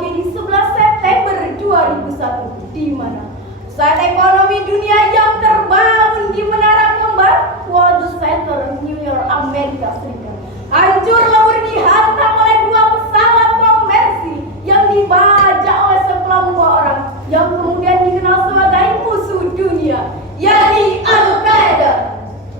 tragedi 11 September 2001 di mana pusat ekonomi dunia yang terbangun di Menara Kembar World Center New York Amerika Serikat hancur lebur dihantam oleh dua pesawat komersil yang dibajak oleh sekelompok orang yang kemudian dikenal sebagai musuh dunia, yakni Al-Qaeda.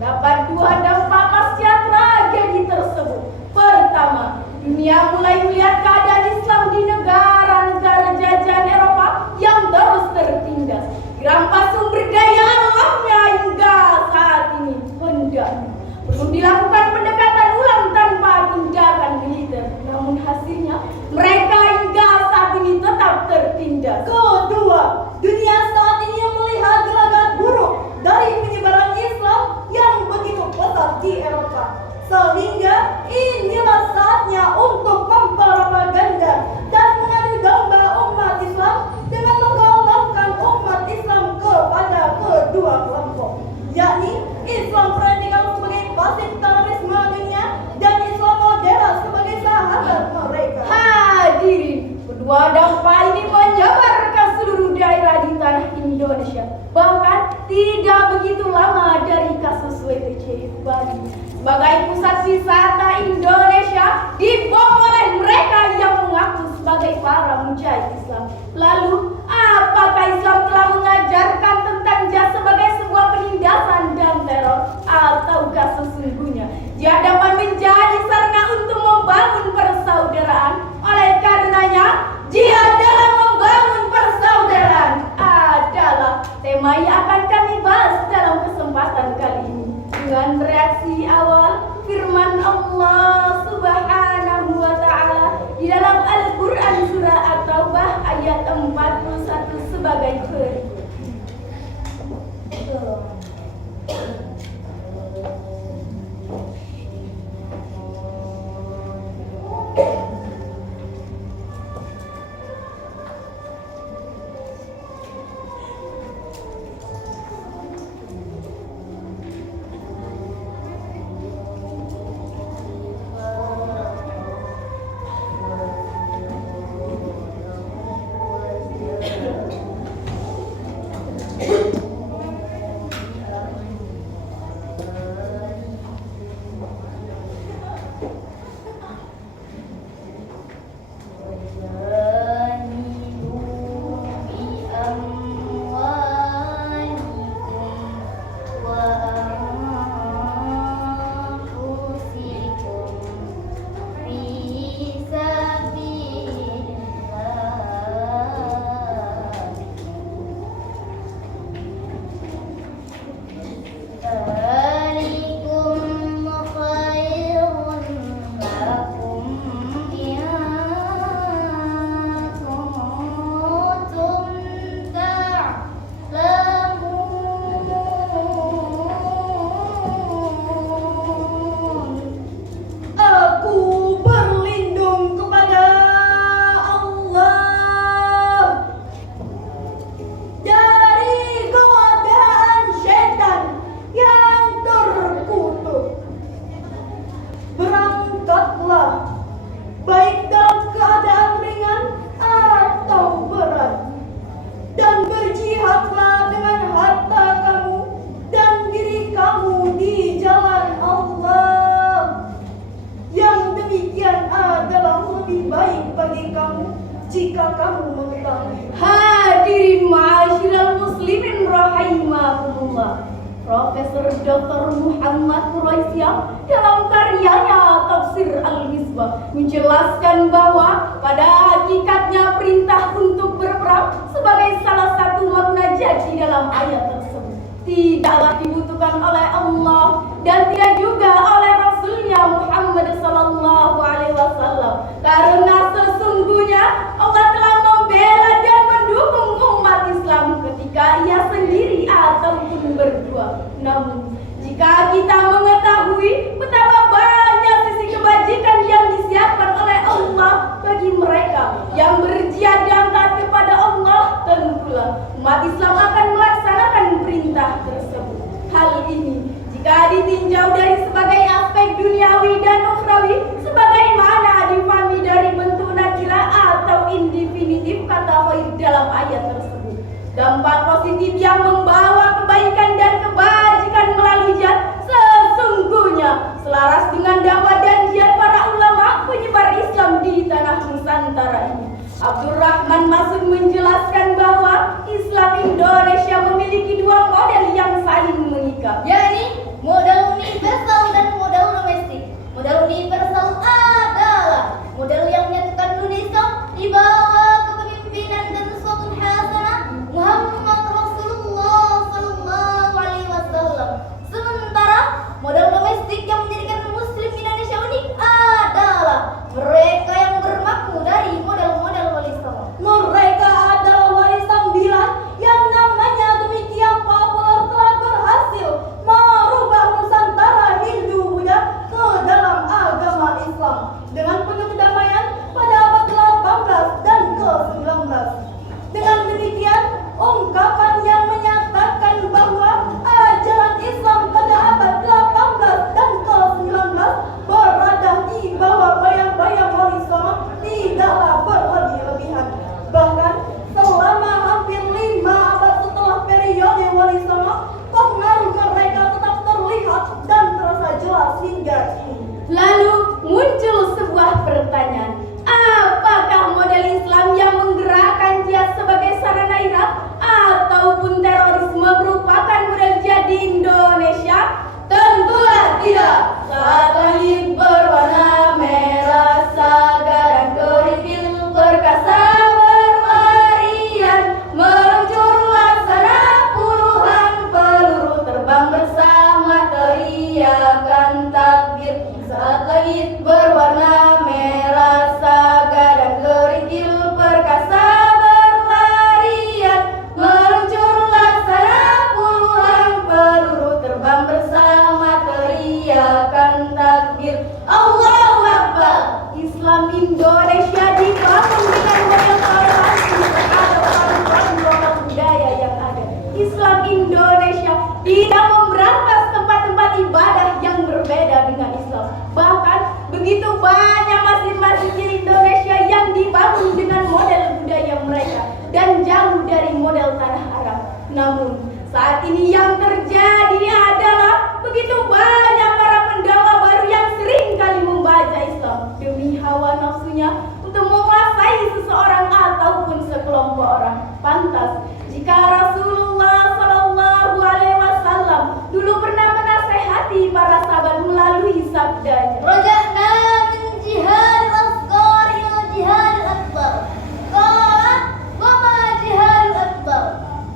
Dapat dua dampak pasca tragedi tersebut. Pertama, dunia mulai melihat keadaan Islam di negara-negara jajahan Eropa yang terus tertindas, dirampas sumber daya alamnya hingga saat ini hendaknya perlu dilakukan pendekatan ulang tanpa tindakan militer. Namun hasilnya mereka hingga saat ini tetap tertindas. Kedua, dunia saat ini melihat gelagat buruk dari penyebaran Islam yang begitu pesat di Eropa, sehingga inilah saatnya untuk mempropaganda dan mengadu domba umat Islam dengan menggolongkan umat Islam kepada kedua kelompok, yakni Islam radikal sebagai basis terorisme dunia dan Islam moderat sebagai sahabat mereka. Hadirin, kedua dampak ini menyebar ke seluruh daerah di tanah Indonesia. Bahkan tidak begitu lama dari kasus WTC Bali sebagai pusat wisata Indonesia dibom oleh mereka yang mengaku sebagai para mujahid Islam. Lalu, apakah Islam telah mengajarkan tentang jas sebagai sebuah penindasan dan teror, ataukah sesungguhnya dia dapat menjadi sarana untuk membangun persaudaraan? Oleh karenanya, jihad dalam membangun persaudaraan adalah tema yang akan kami bahas dalam kesempatan kali ini. Dengan reaksi awal firman Allah Subhanahu wa Ta'ala di dalam Al-Quran surah At-Taubah ayat 41 sebagai berikut. jika kamu mengetahui. Hadirin ma'asyiral muslimin rahimakumullah. Profesor Dr. Muhammad Quraisyah dalam karyanya Tafsir Al-Misbah menjelaskan bahwa pada hakikatnya perintah untuk berperang sebagai salah satu makna jadi dalam ayat tersebut tidaklah dibutuhkan oleh Allah dan tidak juga oleh Rasulnya Muhammad Sallallahu Alaihi Wasallam, karena sesungguhnya Allah telah membela dan mendukung umat Islam ketika ia sendiri ataupun berdua. Namun jika kita mengetahui betapa banyak sisi kebajikan yang disiapkan oleh Allah bagi mereka dampak positif yang membawa kebaikan dan kebajikan melalui jihad sesungguhnya selaras dengan dakwah dan jihad para ulama penyebar Islam di tanah Nusantara ini. Abdurrahman Masud menjelaskan bahwa Islam Indonesia memiliki dua model yang saling mengikat, yakni modal universal dan modal domestik. Modal universal adalah modal yang menyatukan Indonesia di bawah kepemimpinan dan uswatun hasanah Muhammad Rasulullah sallallahu alaihi wasallam. Sementara modal domestik yang menjadikan Muslim Indonesia unik adalah mereka yang bermakna dari modal-modal wali songo. Mereka adalah wali sembilan yang namanya demikian populer telah berhasil merubah Nusantara Hindu Buddha ke dalam agama Islam dengan penuh kedamaian pada abad ke-18 dan ke-19. Dengan demikian, ungkapan yang menyatakan bahwa ajaran Islam pada abad ke-18 dan ke-19 berada di bawah bayang-bayang wali songo tidaklah berlebih-lebihan. Bahkan selama hampir 5 abad setelah periode wali songo, pengaruh mereka tetap terlihat dan terasa jelas hingga kini. Lalu muncul sebuah pertanyaan, apakah model Islam yang menggerakkan jihad sebagai sarana irab ataupun terorisme merupakan model jihad di Indonesia? Tentulah tidak. Saat langit berwarna merah, saga dan kerikil perkasa berlarian, meluncur laksana puluhan peluru terbang bersama teriakan takbir. Saat langit berwarna merah, saga dan kerikil perkasa berlarian, meluncur laksana puluhan peluru terbang bersama teriakan takbir. Allahu Akbar. Islam Indonesia dibangun dengan model toleransi terhadap orang-orang budaya yang ada. Islam Indonesia tidak memberantas tempat-tempat ibadah yang berbeda dengan Islam. Bahkan begitu banyak masjid-masjid di Indonesia yang dibangun dengan model budaya mereka dan jauh dari model tanah Arab. Namun saat ini yang terjadi adalah begitu banyak para pendakwah baru yang sering kali membaca Islam demi hawa nafsunya untuk menguasai seseorang ataupun sekelompok orang. Pantas jika Rasulullah Sallallahu Alaihi Wasallam dulu pernah menasehati para sahabat melalui sabdanya, Raja'na min jihadil asghar ila jihadil akbar. Qala wa ma jihadil akbar?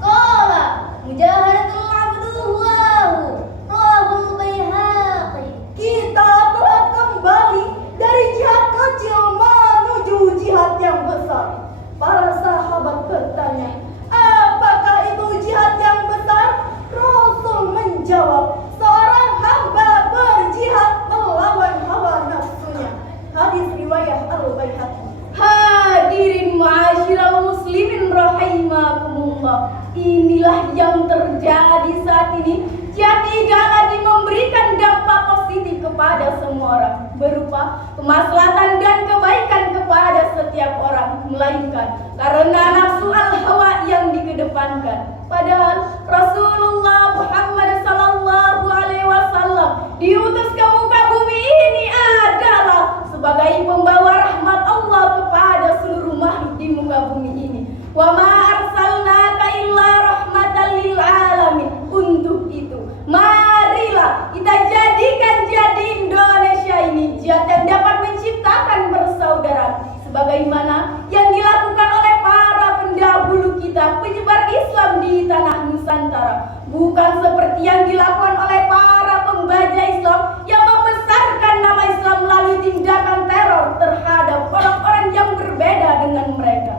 Qala mujahadatul abduhu rawahul Baihaqi. Kita telah kembali dari jihad kecil menuju jihad yang besar. Para sahabat bertanya, apakah itu jihad yang besar? Rasul menjawab, seorang hamba berjihad melawan hawa nafsunya. Hadis riwayat Al-Baihaqi. hadirin ma'asyiral muslimin rahimakumullah. Inilah yang terjadi saat ini. Jihad tidak lagi memberikan dampak positif kepada semua orang berupa kemaslahatan dan kebaikan kepada setiap orang, melainkan karena nafsu al-hawa yang dikedepankan. Padahal Rasulullah Muhammad sallallahu alaihi wasallam diutus ke muka bumi ini adalah sebagai pembawa rahmat Allah kepada seluruh makhluk di muka bumi ini. Wa ma arsalnaka illa rahmatan lil alamin. Untuk itu, marilah kita jadikan jihad di Indonesia ini jihad yang dapat menciptakan persaudaraan sebagaimana yang dilakukan oleh para pendahulu kita penyebar Islam di tanah Nusantara, bukan seperti yang dilakukan oleh para pembaca Islam yang membesarkan nama Islam melalui tindakan teror terhadap orang-orang yang berbeda dengan mereka.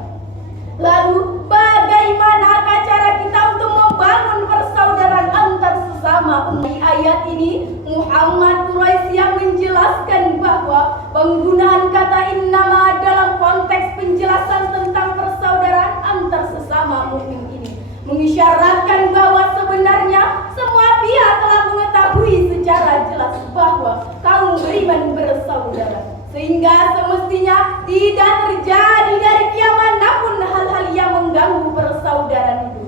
Lalu bagaimanakah cara kita untuk membangun persaudaraan antar sesama umat? Di ayat ini Muhammad Quraisy yang menjelaskan bahwa penggunaan kata innama dalam konteks penjelasan tentang persaudaraan antar sesama mukmin ini mengisyaratkan bahwa sebenarnya semua pihak telah mengetahui secara jelas bahwa kaum beriman bersaudara, sehingga semestinya tidak terjadi dari pihak manapun hal-hal yang mengganggu persaudaraan itu.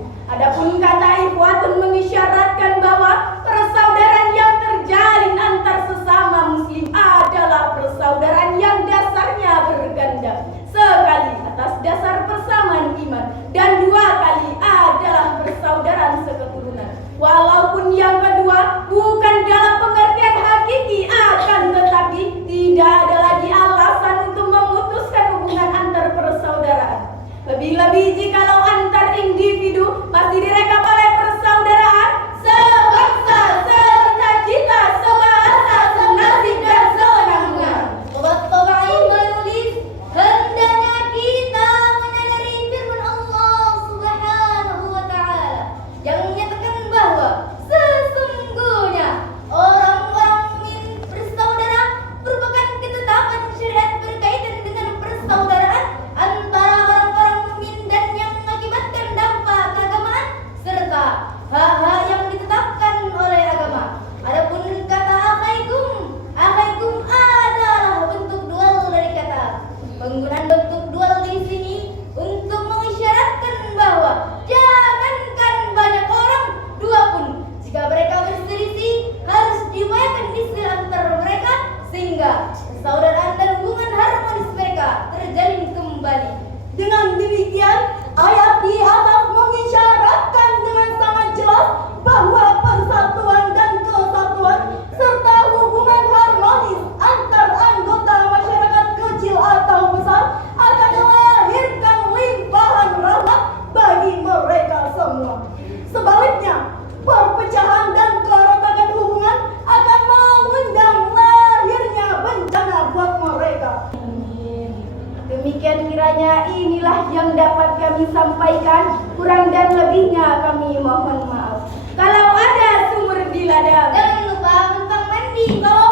Demikian kiranya inilah yang dapat kami sampaikan. Kurang dan lebihnya kami mohon maaf. Kalau ada sumur di ladang, Jangan lupa numpang mandi. Kalau